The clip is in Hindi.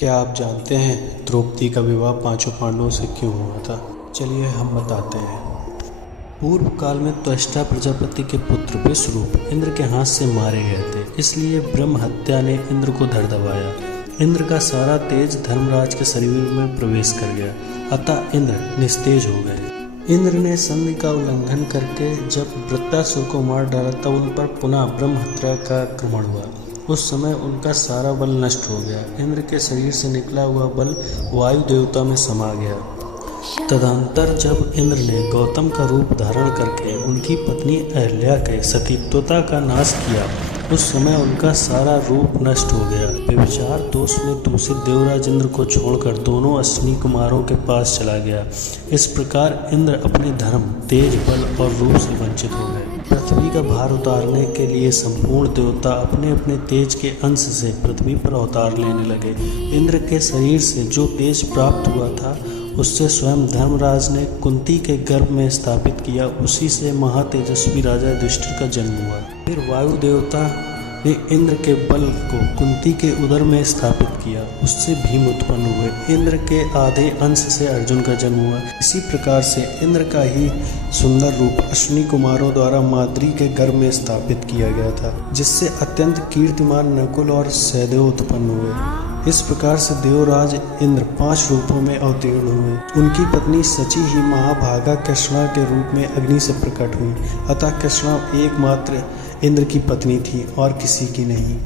क्या आप जानते हैं द्रौपदी का विवाह पांचों पांडवों से क्यों हुआ था? चलिए हम बताते हैं। पूर्व काल में त्वष्टा प्रजापति के पुत्र विश्वरूप इंद्र के हाथ से मारे गए थे, इसलिए ब्रह्म हत्या ने इंद्र को धर दबाया। इंद्र का सारा तेज धर्मराज के शरीर में प्रवेश कर गया, अतः इंद्र निस्तेज हो गए। इंद्र ने संधि का उल्लंघन करके जब वृत्रासुर को मार डाला तब उन पर पुनः ब्रह्म हत्या का आक्रमण हुआ। उस समय उनका सारा बल नष्ट हो गया। इंद्र के शरीर से निकला हुआ बल वायु देवता में समा गया। तदंतर जब इंद्र ने गौतम का रूप धारण करके उनकी पत्नी अहल्या के सतीत्वता का नाश किया, उस समय उनका सारा रूप नष्ट हो गया। व्यभिचार दोष में दूषित देवराज इंद्र को छोड़कर दोनों अश्विनी कुमारों के पास चला गया। इस प्रकार इंद्र अपने धर्म, तेज, बल और रूप से वंचित हो गए। पृथ्वी का भार उतारने के लिए संपूर्ण देवता अपने अपने तेज के अंश से पृथ्वी पर अवतार लेने लगे। इंद्र के शरीर से जो तेज प्राप्त हुआ था उससे स्वयं धर्मराज ने कुंती के गर्भ में स्थापित किया। उसी से महातेजस्वी राजा युधिष्ठिर का जन्म हुआ। फिर वायु देवता ने इंद्र के बल को कुंती के उदर में स्थापित किया, उससे भीम उत्पन्न हुए। इंद्र के आधे अंश से अर्जुन का जन्म हुआ। इसी प्रकार से इंद्र का ही सुंदर रूप अश्विनी कुमारों द्वारा माद्री के गर्भ में स्थापित किया गया था, जिससे अत्यंत कीर्तिमान नकुल और सहदेव उत्पन्न हुए। इस प्रकार से देवराज इंद्र 5 रूपों में अवतीर्ण हुए। उनकी पत्नी सची ही महाभागा कृष्णा के रूप में अग्नि से प्रकट हुई, अतः कृष्णा एकमात्र इंद्र की पत्नी थी और किसी की नहीं।